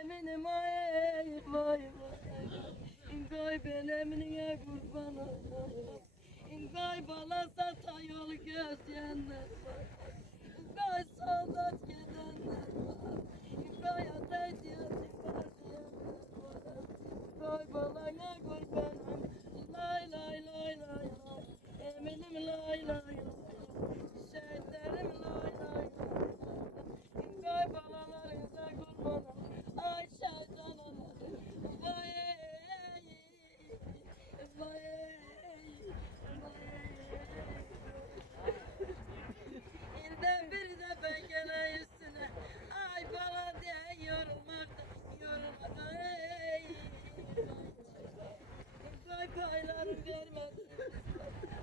eminim ay vay vay. İngay ben eminine kurban olayım. İngay balasa tayol gözleyenler var. İngay soldat gidenler var. İngay ateş yatıklar diyenler var. İngay balana kurbanım. Lay lay lay lay lay. Eminim lay lay lay. Şehitlerim lay lay lay. İngay balalarınıza kurbanım. Ay şehit analarım. Vay vay İlden bir de ben gene üstüne. Ay bala diye yorulmakta yorulmadan. İngay paylarım vermedi.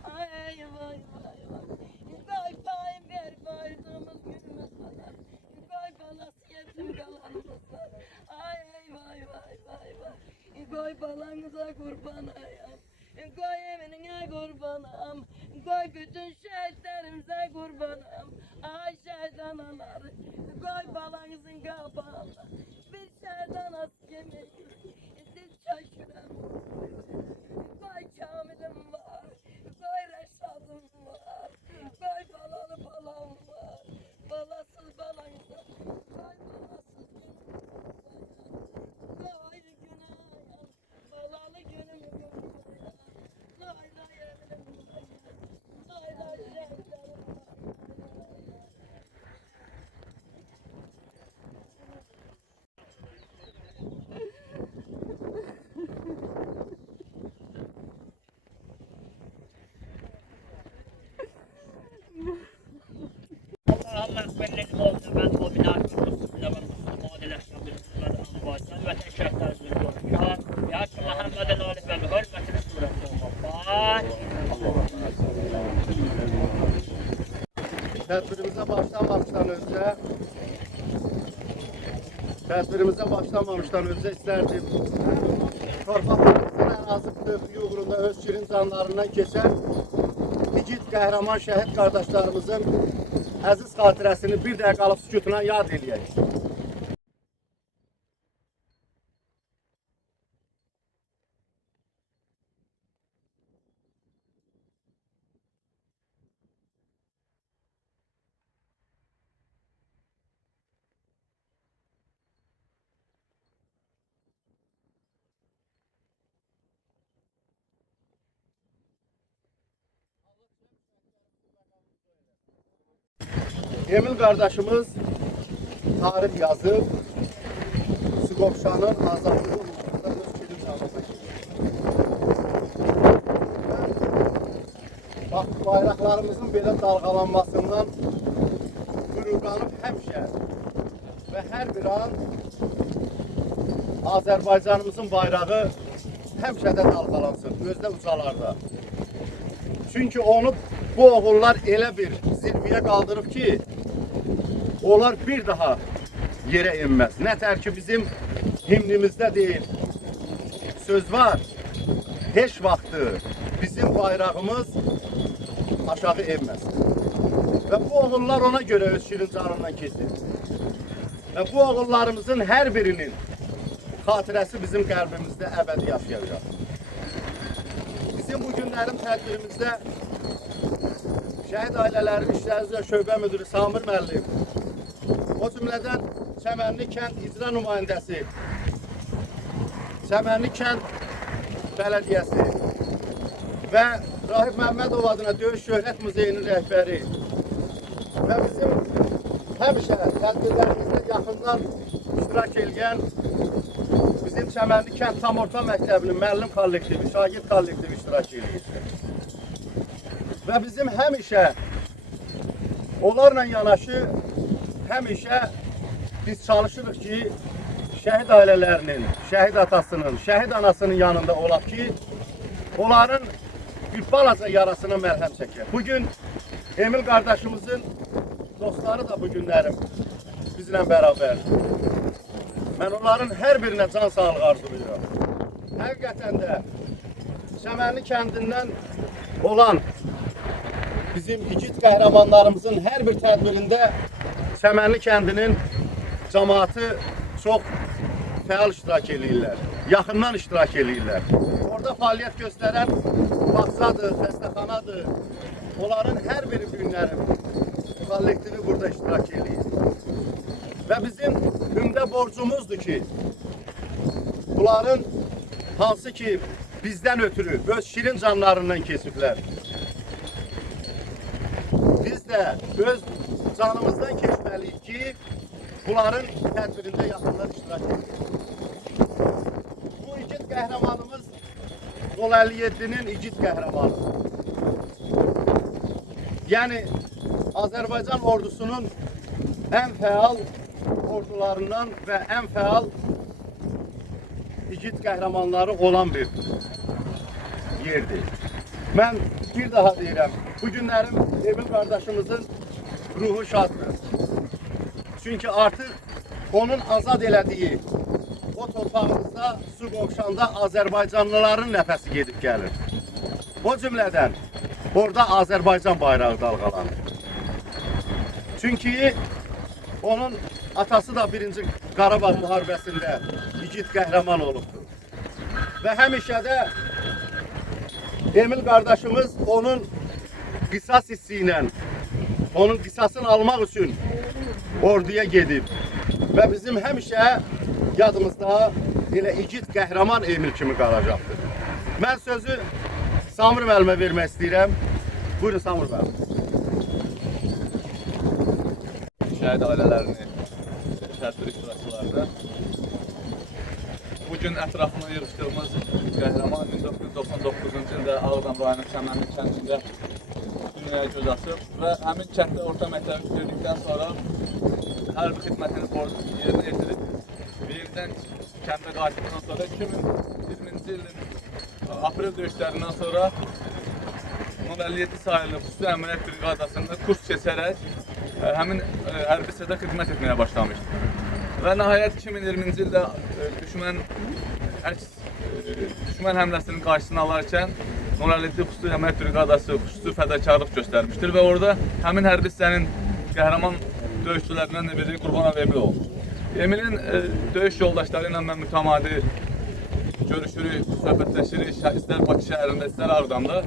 Ay vay vay vay. İngay payım ver baydığımız günümüz kadar. İngay balası yetim kalanımız var. Ay vay vay vay vay. İngay balanıza kurban ayam. İngay eminine kurbanım. İngay bütün şehitlerimize kurbanım. Ay şehit anaları. İngay balanızın kabağında. Bir şehit anası yemeği. Siz şaşıran. İngay Kamil'im var. İngay Reşat'ım var. İngay balalı balam var. Balasız balanıza. İngay balasız İngay günah. Balalı günümü görmeye. Lay lay eminim lay. Lay lay şehitlerim var. Allah belli olsun ben o bina kurulsun zaman muadilesine bulunmadı ambaşlar ve teşekkür ediyorum. Ya ki Muhammed'in aleyhi ve hürmetine sureti Muhammad. Tədbirimizə başlamamışdan öncə istərdim. Torpaqlarımızın ən azıqlı uğrunda öz şirin canlarından keçən igid, qəhrəman, şəhid qardaşlarımızın əziz xatirəsini bir dəqiqəlıq sükutuna yad eləyək. Emil qardaşımız tarix yazıb, Siqovşanın azadlığı uğrunda öz kirin canına bax, bayraqlarımızın belə dalğalanmasından qürurlanıb həmişə və hər bir an Azərbaycanımızın bayrağı həmişə də dalğalansın, özdə ucalarda. Çünki onu bu oğullar elə bir zirvəyə qaldırıb ki, onlar bir daha yerə inməz. Nətər ki, bizim himnimizdə deyil, söz var, heç vaxtı bizim bayrağımız aşağı inməz. Və bu oğullar ona görə öz şirin canından keçir. Və bu oğullarımızın hər birinin xatirəsi bizim qəlbimizdə əbədi yaşayacaq. Bizim bu günlərin tədbirimizdə Şəhid Ailələri İşləri üzrə Şöbə Müdürü Samir müəllim, o cümlədən Çəmənli kənd icra nümayəndəsi, Çəmənli kənd bələdiyyəsi və Rahib Məmmədov adına Döyüş Şöhrət Muzeyinin rəhbəri və bizim həmişə tədbirlərimizdə yaxından iştirak edən bizim Çəmənli kənd tam orta məktəbinin müəllim kollektivi, şagird kollektivi iştirak edir. Və bizim həmişə onlarla yanaşı həmişə biz çalışırıq ki, şəhid ailələrinin, şəhid atasının, şəhid anasının yanında olaq ki, onların bir balaca yarasına məlhəm çəkək. Bugün Emil qardaşımızın dostları da bu günlərim bizlə bərabər. Mən onların hər birinə can sağlığı arzulayıram. Həqiqətən də Çəmənli kəndindən olan bizim igid qəhrəmanlarımızın hər bir tədbirində Çəmənli kəndinin cəmaatı çox fəal iştirak edirlər, yaxından iştirak edirlər. Orada fəaliyyət göstərən bağçadır, xəstəxanadır. Onların hər biri günlərin kollektivi burada iştirak edir. Və bizim ümdə borcumuzdur ki, bunların hansı ki bizdən ötürü öz şirin canlarından kesiblər. Biz də öz canımızdan keçməliyik ki, bunların tədbirində yaxından iştirak edir. Bu igid qəhrəmanımız Yol 57'nin igid qəhrəmanı. Yəni Azərbaycan ordusunun ən fəal ordularından və ən fəal igid qəhrəmanları olan bir yerdir. Mən bir daha deyirəm, bu günlərim Emil qardaşımızın ruhu şaddır. Çünki artıq onun azad elədiyi o torpağımızda su qovşanda Azərbaycanlıların nəfəsi gedib gəlir. O cümlədən orada Azərbaycan bayrağı dalğalanır. Çünki onun atası da 1-ci Qarabağ müharibəsində igid qəhrəman olubdur. Və həmişə də Emil qardaşımız onun qisas hissi ilə, onun qisasını almaq üçün orduya gedib. Və bizim həmişə yadımızda elə igid qəhrəman Emil kimi qalacaqdır. Mən sözü Samir müəllimə vermək istəyirəm. Buyurun Samir müəllim. Şəhid ailələrini, tədbir iştirakçılarını bugün ətrafına yığışdığımız qəhrəman 1999-cu ildə Ağdam rayonu Çəmənli kəndində dünyaya göz açıb və həmin kənddə orta məktəbi bitirdikdən sonra hərbi xidmətini yerinə yetirib yenidən kəndə qayıtdıqdan sonra 2020-ci ilin aprel döyüşlərindən sonra 57 sayılı xüsusi əməliyyat briqadasında kurs keçərək həmin hərbi hissədə xidmət etməyə başlamışdı. Və nəhayət 2020-ci ildə düşmən həmləsinin qarşısını alarkən 57 xüsusi əməliyyat briqadası xüsusi fədakarlıq göstərmişdir və orada həmin hərbi hissənin qəhrəman döyüşçülərindən biri Qurbanov Emil oldu. Emilin döyüş yoldaşları ilə mən mütəmadi görüşürük, söhbətləşirik, istər Bakı şəhərində, istər Ağdamda.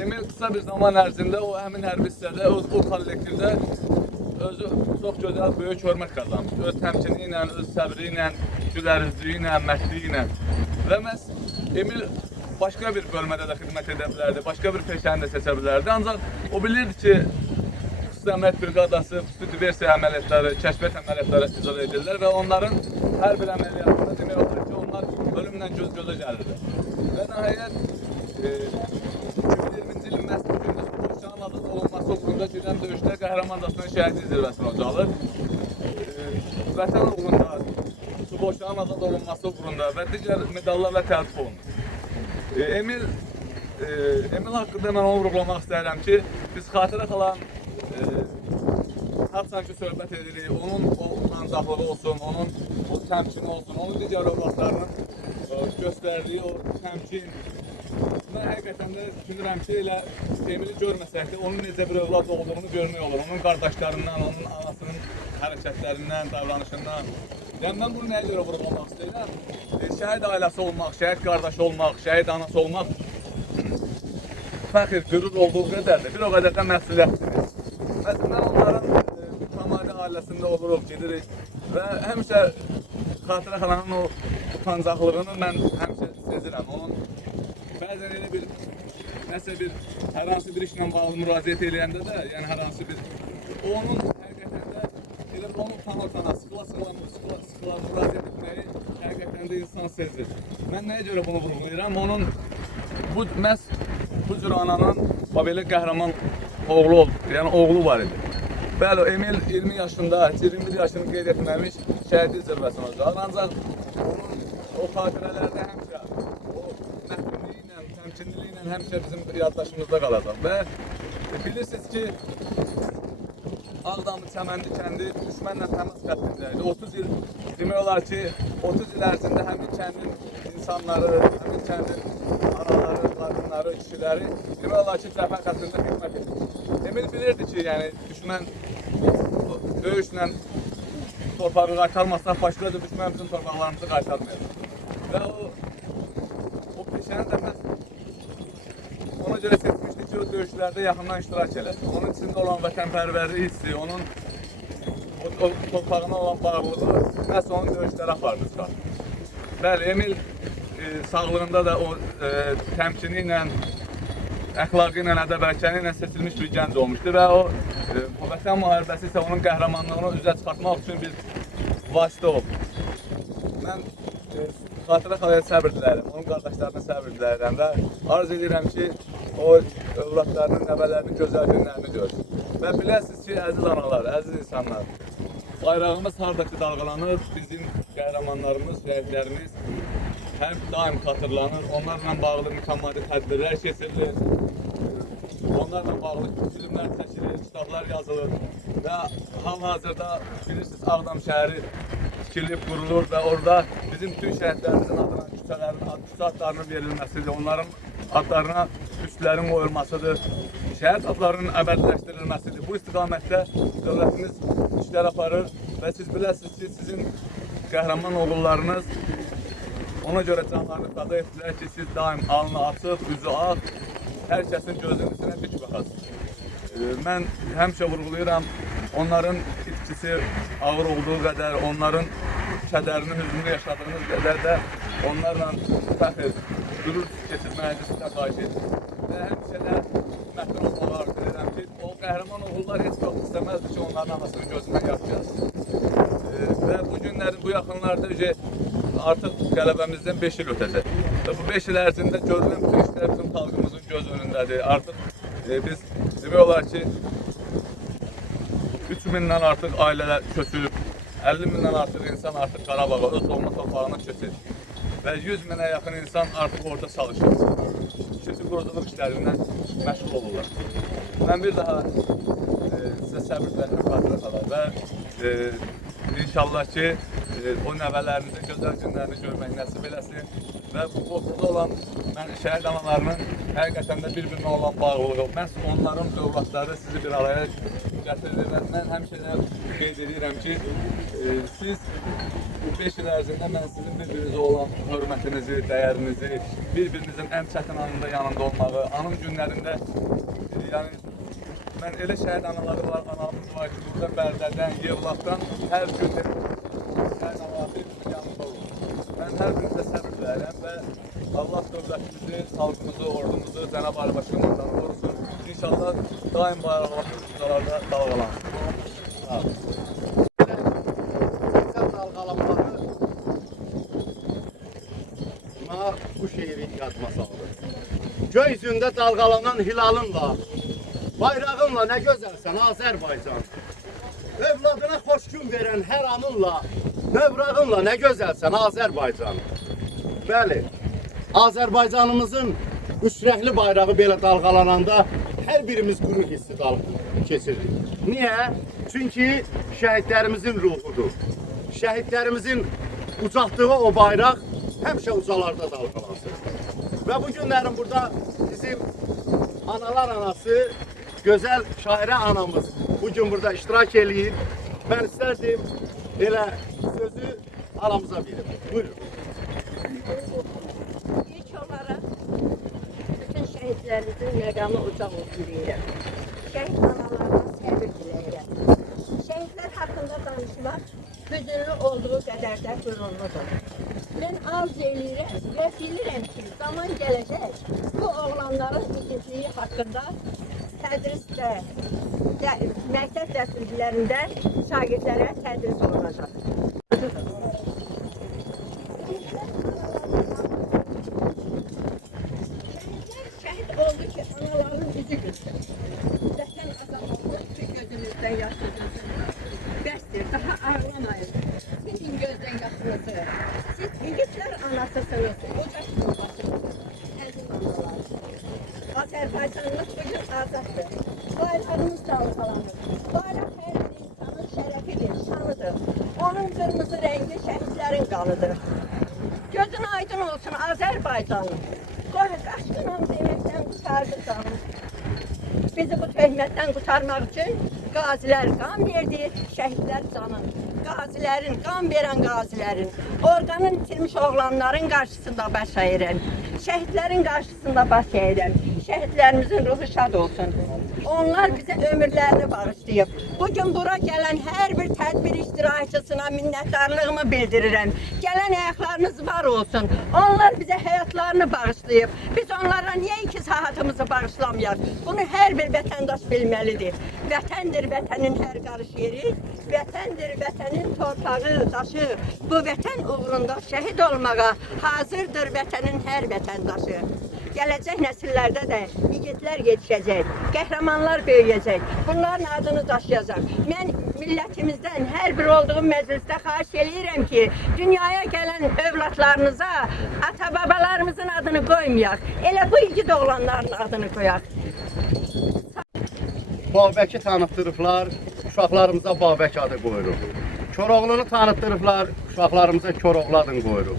Emil qısa bir zaman ərzində o həmin hərbi hissədə, o kollektivdə özü çox gözəl, böyük hörmət qazanmışdı. Öz təmkini ilə, öz səbri ilə, gülərüzlüyü ilə, mərdliyi ilə. Və məhz Emil başqa bir bölmədə də xidmət edə bilərdi, başqa bir peşəni də seçə bilərdi. Ancaq o bilirdi ki, xüsusi əməliyyat briqadası, xüsusi diversiya əməliyyatları, kəşfiyyat əməliyyatları icra edirlər və onların hər bir əməliyyatında demək olar ki, onlar ölümlə göz-gözə gəlirdi. Və nəhayət 2020-ci ilin məhz bu gündə Suboşanın azad olunması uğrunda gedən döyüşdə qəhrəmancasının şəhidlik zirvəsini ucalır. Vətən uğrunda, Suboşanın azad olunması uğrunda və digər medallarla təltif olunur. Emil haqqında mən onu vurğulamaq istəyirəm ki, biz xatirə qalan sanki söhbət edirik, onun o utancaqlığı olsun, onun o təmkini olsun, onun digər övladlarının göstərdiyi o təmkin. Mən həqiqətən də düşünürəm ki, elə Emili görməsək də onun necə bir övlad olduğunu görmək olur. Onun qardaşlarından, onun anasının hərəkətlərindən, davranışından. Yəni, mən bunu nəyə görə vurğulamaq istəyirəm? Şəhid ailəsi olmaq, şəhid qardaşı olmaq, şəhid anası olmaq fəxr, qürur olduğu qədərdir. Bir o qədər də məsuliyyətdir. Mən onların mütəmadi ailəsində oluruq, gedirik və həmişə xatirə xalanın o utancaqlığını mən həmişə sezirəm. Onun bəzən elə bir, nəsə bir, hər hansı bir işlə bağlı müraciət eləyəndə də, yəni hər hansı bir, onun həqiqətən də elə onu utana, sıxıla müraciət etməyi həqiqətən də insan sezir. Mən nəyə görə bunu vurğulayıram? Onun məhz bu cür ananın belə qəhrəman oğlu oldu, yəni oğlu var idi. Bəli, Emil 20 yaşında, 21 yaşını qeyd etməmiş şəhidlik zirvəsini olacaq. Ancaq onun o xatirələrdə həmişə o məhdumluğu ilə, təmkinliliyi ilə həmişə bizim yaddaşımızda qalacaq. Və bilirsiniz ki, Ağdamlı Çəmənli kəndi düşmənlə təmas xəttindəydi. 30 il, demək olar ki, 30 il ərzində həmin kəndin insanları, həmin kəndin anaları, qadınları, kişiləri demək olar ki, cəbhə xəttində xidmət edir. Emil bilirdi ki, yəni düşmən döyüşlə torpağı qaytarmazsak, başqa da düşmən bizim torpaqlarımızı qaytarmayacaq. Və o peşəni də mən ona görə seçmişdik ki, o döyüşlərdə yaxından iştirak eləsin. Onun içində olan vətənpərvərlik hissi, onun o torpağına olan bağlılığı məhz onun döyüşlərə apardı çıxar. Bəli, Emil sağlığında da o təmkini ilə, əxlaqı ilə, ədəb-ərkəni ilə seçilmiş bir gənc olmuşdu və o vətən müharibəsi isə onun qəhrəmanlığını üzə çıxartmaq üçün bir vasitə oldu. Mən Xatirə xalaya səbr diləyirəm, onun qardaşlarına səbr diləyirəm və arz edirəm ki, o övladlarının, nəvələrinin gözəl günlərini görsün. Və biləsiniz ki, əziz analar, əziz insanlar, bayrağımız hardakı dalğalanır, bizim qəhrəmanlarımız, şəhidlərimiz həm daim xatırlanır, onlarla bağlı mütəmadi tədbirlər keçirilir, onlarla bağlı filmlər çəkilir, kitablar yazılır və hal-hazırda bilirsiniz, Ağdam şəhəri tikilib, qurulur və orada bizim bütün şəhidlərimizin adına küçələrin, küçə adlarının verilməsidir, onların adlarına üstlərin qoyulmasıdır, şəhid adlarının əbədiləşdirilməsidir. Bu istiqamətdə dövlətimiz işlər aparır və siz biləsiniz ki, sizin qəhrəman oğullarınız ona görə canlarını fəda etdilər ki, siz daim alnı açıq, üzü ağ, hər kəsin gözünün içinə dik baxasınız. Mən həmişə vurğulayıram, onların itkisi ağır olduğu qədər, onların kədərini, hüznünü yaşadığınız qədər də onlarla fəxr, qürur keçirməyinizi sizə xahiş edir. Və həmişə də məhdum olmağı arzu edirəm ki, o qəhrəman oğullar heç vaxt istəməzdir ki, onların anasının gözündən yaş gəlsin. Və bu günlərin, bu yaxınlarda artıq qələbəmizdən 5 il ötəcək. Və bu 5 il ərzində görülən bütün işlər bizim xalqımızın göz önündədir. Artıq biz demək olar ki, 3000-dən artıq ailələr köçülüb, 50.000-dən artıq insan artıq Qarabağa, öz olma torpağına köçür. Və 100.000-ə yaxın insan artıq orada çalışır. İkinci quruculuq işlərindən məşğul olurlar. Mən bir daha sizə səbir diləyirəm Xatirə xala və inşallah ki, o nəvələrinizin gözəl günlərini görmək nəsib eləsin və bu qorxuda olan şəhid analarının həqiqətən də bir-birinə olan bağlılığı, məhz onların övladları sizi bir araya gətirir və mən həmişə qeyd edirəm ki, siz bu 5 il ərzində mən sizin bir-birinizə olan hörmətinizi, dəyərinizi, bir-birinizin ən çətin anında yanında olmağı, anım günlərində, yəni mən elə şəhid anaları var, anamız var ki, burada Bərdədən, Yevlaqdan hər gün şəhid anaları yanında olur. Mən hər birinizə səbr diləyirəm və Allah dövlətimizi, xalqımızı, ordumuzu Cənab Ali Başkomandanı qorusun. İnşallah daim bayraqlar ucalarda dalğalansın. Sağ olun. Dalğalanmağı bu şehri yadıma saldı. Gökyüzündə dalğalanan hilalınla, bayrağınla nə gözəlsən Azərbaycan. Övladına xoş gün verən hər anınla, növrağınla nə gözəlsən Azərbaycan. Bəli, Azərbaycanımızın üçrəngli bayrağı belə dalğalananda hər birimiz qürur hissi keçirir. Niyə? Çünki şəhidlərimizin ruhudur. Şəhidlərimizin ucaltdığı o bayraq həmişə ucalarda dalğalansın. Və bu günlərin burada bizim analar anası, gözəl şairə anamız bugün burada iştirak eləyir. Mən istərdim elə sözü aramıza verim. Buyurun. İlk olaraq bütün şəhidlərimizin məqamı ucaq olsun deyirəm. Şəhid analardan səbir diləyirəm. Şəhidlər haqqında danışmaq hüzünlü olduğu qədər də qürurludur. Mən arz eləyirəm və bilirəm ki, zaman gələcək bu oğlanların igidliyi haqqında tədrisdə, məktəb dərsliklərində şagirdlərə tədris olunacaq. Şəhid oldu ki, anaların üzü gülsün. Vətən azadlığı ki, gözünüzdən yaş gülsün. Bəsdir, daha ağlamayın. Sizin gözdən yaşınızı. Siz yiğitlər anasısınız, ocaq babasınız. Əziz analar. Azərbaycanımız bugün azaddır. Bayrağımız dalğalanır. Bayraq hər bir insanın şərəfidir, şanıdır. Onun qırmızı rəngi şəhidlərin qanıdır. Gözün aydın olsun Azərbaycanım. Qoy qaçqınam deməkdən qurtardı canım. Bizi bu töhmətdən qurtarmaq üçün Qazilər qan verdi, şəhidlər canın. Qazilərin, qan verən qazilərin, orqanın itirmiş oğlanların qarşısında baş əyirəm. Şəhidlərin qarşısında baş əyirəm. Şəhidlərimizin ruhu şad olsun. Onlar bizə ömürlərini bağışlayıb. Bugün bura gələn hər bir tədbir iştirakçısına minnətdarlığımı bildirirəm. Gələn ayaqlarınız var olsun. Onlar bizə həyatlarını bağışlayıb. Biz onlara niyə 2 saatımızı bağışlamayaq? Bunu hər bir vətəndaş bilməlidir. Vətəndir vətənin hər qarış yeri, vətəndir vətənin torpağı, daşı. Bu vətən uğrunda şəhid olmağa hazırdır vətənin hər vətəndaşı. Gələcək nəsillərdə də igidlər yetişəcək, qəhrəmanlar böyüyəcək, bunların adını daşıyacaq. Mən millətimizdən hər bir olduğum məclisdə xahiş edirəm ki, dünyaya gələn övladlarınıza ata-babalarımızın adını qoymayaq, elə bu igid oğlanların adını qoyaq. Babəki tanıtdırıblar, uşaqlarımıza Babək adı qoyuruq. Koroğlunu tanıtdırıblar, uşaqlarımıza Koroğlu adını qoyuruq.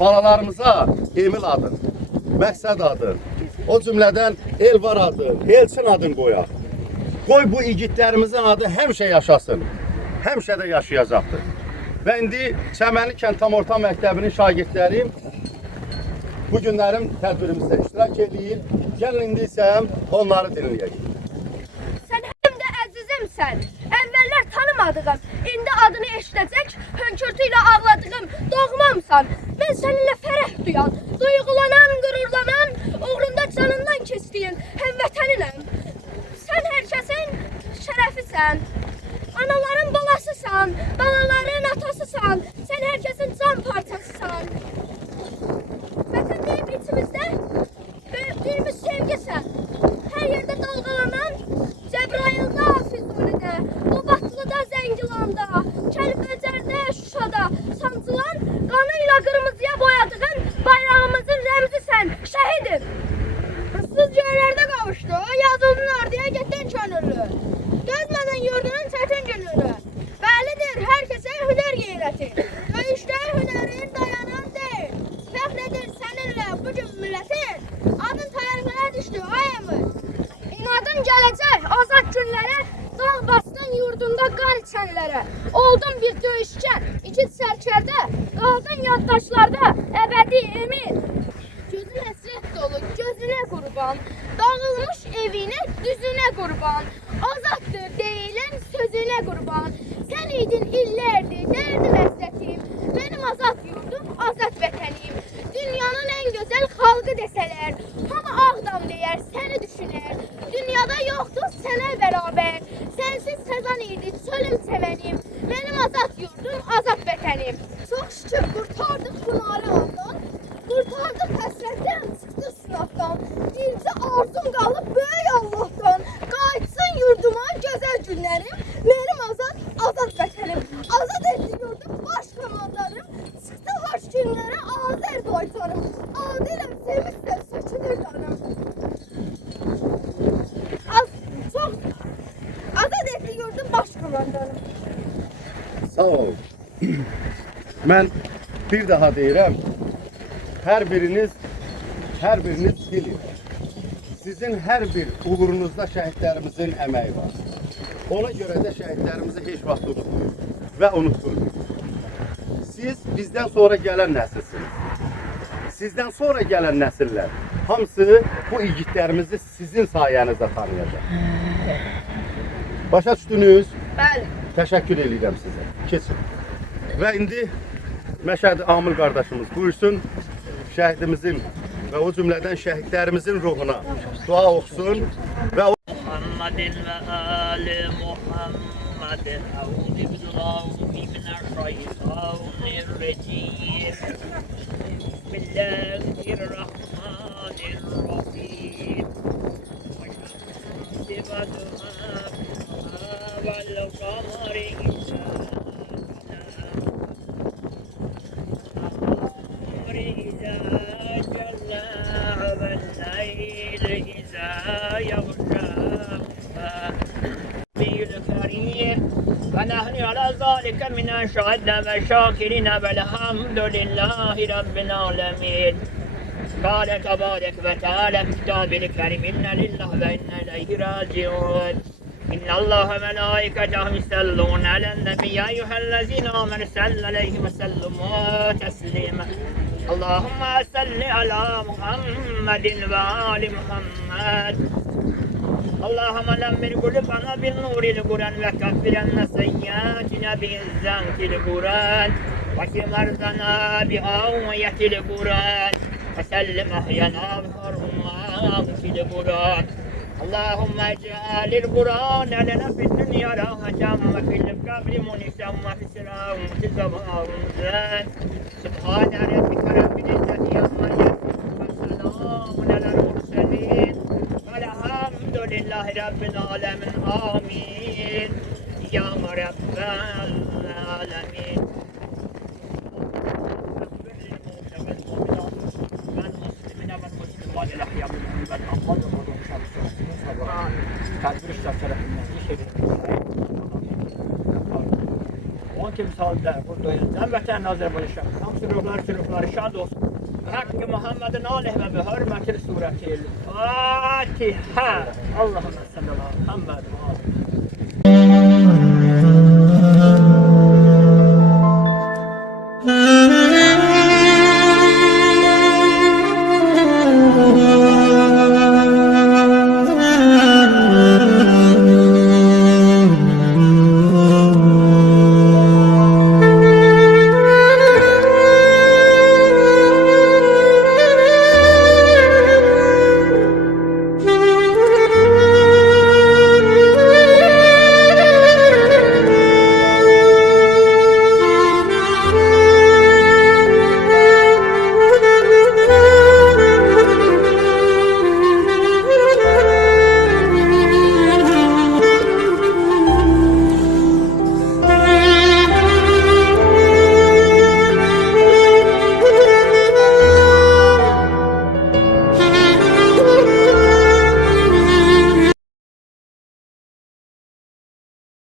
Balalarımıza Emil adı, Məqsəd adı, o cümlədən Elvar adı, Elçin adını qoyaq. Qoy bu igidlərimizin adı həmişə yaşasın, həmişə də yaşayacaqdır. Və indi Çəmənli Kənd Tam Orta Məktəbinin şagirdləri bu günlərin tədbirimizdə iştirak edir. Gəlin indi isə onları dinləyək. Sən həm də əzizimsən, əvvəllər tanımadığım, indi adını eşidəcək, hönkürtü ilə ağladığım doğmamsan. Mən səninlə fərəh duyan, duyğulanan, qürurlanan, uğrunda canından keçdiyin həmvətəninəm. Sən hər kəsin şərəfisən, anaların balasısan, balaların atasısan, sən hər kəsin can parçasısan. Vətən deyib içimizdə böyüklüyümüz sevgisən, hər yerdə dalğalanan, Cəbrayılda, Füzulidə, Qobatlıda, Zəngilanda, Kəlbəcərdə, Şuşada sancılan, qanıyla qırmızıya boyadığın bayrağımızın rəmzisən, şəhidim. Hırsız göylərdə qavuşdu, yazıldın orduya getdin könüllü. Gözmədin yurdunun çətin gününü. Bəlidir, hər kəsə hünər qeyrəti. Döyüşdə hünərin dayanan deyil. Fəxr edir səninlə bugün millətin. Adın tarixlərə düşdü, ayımız. İnadın gələcək azad günlərə, dağ bastın yurdunda qar içənlərə. Oldun bir döyüşkən, ikid sərkərdə, qaldın yaddaşlarda, əbədi emin. Gözün həsrət dolu, gözünə qurban, dağılmış evinə, düzünə qurban. Azaddır deyilən sözünə qurban. Sən idin illərdir, dərdim əzzətim. Mənim azad yurdum, azad vətənim. Dünyanın ən gözəl xalqı desələr, hamı Ağdam deyər, səni düşünər. Dünyada yoxdur sənə bərabər. Sənsiz xəzan idi, çölüm çəmənim. Mənim azad yurdum, azad vətənim. Çox şükür qurtardıq bunları andan. Qurtardıq həsrətdən, çıxdıq sınaqdan. Bircə arzum qalıb böyük Allahdan. Qayıtsın yurduma gözəl günlərim. Mənim azad, azad vətənim. Azad etdi yurdum baş komandarım. Çıxdı hoş günlərə Azərbaycanım. Adiləm sevinçlə sökülür canım. Çox azad etdi yurdum baş komandarım. Sağ ol. Mən bir daha deyirəm, hər biriniz bilin. Sizin hər bir uğrunuzda şəhidlərimizin əməyi var. Ona görə də şəhidlərimizi heç vaxt unutmayın və unutmayın. Siz bizdən sonra gələn nəsilsiniz. Sizdən sonra gələn nəsillər hamısı bu igidlərimizi sizin sayənizdə tanıyacaq. Başa düşdünüz? Bəli. Təşəkkür edirəm sizə. Keçin. Və indi Məşədi Amil qardaşımız buyursun, şəhidimizin və o cümlədən şəhidlərimizin ruhuna dua oxusun və Muhammedin ve Ali Muhammed. Euzu billahi mineşşeytanirracim. Bismillahirrahmanirrahim. Sifatuna vel kamari إذا جلى والليل إذا يغشى الكريم ونحن على ذلك من الشهداء والشاكرين والحمد لله رب العالمين. قال تبارك وتعالى في كتابه الكريم إنا لله وإنا إليه راجعون. إن الله وملائكته يصلون على النبي يا أيها الذين آمنوا صلوا عليه وسلموا تسليما اللهم صل على محمد وآل محمد اللهم لمر قلوبنا بالنور القرآن وكفر عنا سيئاتنا بالزنك القرآن واشف مرضنا بآوية القرآن وسلم أحيانا بحرمات القرآن اللهم اجعل القرآن لنا في الدنيا راحة وفي القبر منيسا وفي السلام وفي سبحان ربك رب العزة عما يصفون وسلام على المرسلين والحمد لله رب العالمين آمين يا رب العالمين. Tədbir iştirakçı tərəfindən iş edilir. Onun kimi misalda burada cəmiyyətlərin Azərbaycan sürüfləri şad olsun. Hakkı Muhammed'in aleyhi ve hürmetli sureti. Fatiha. Allahümme sallallahu aleyhi ve sellem.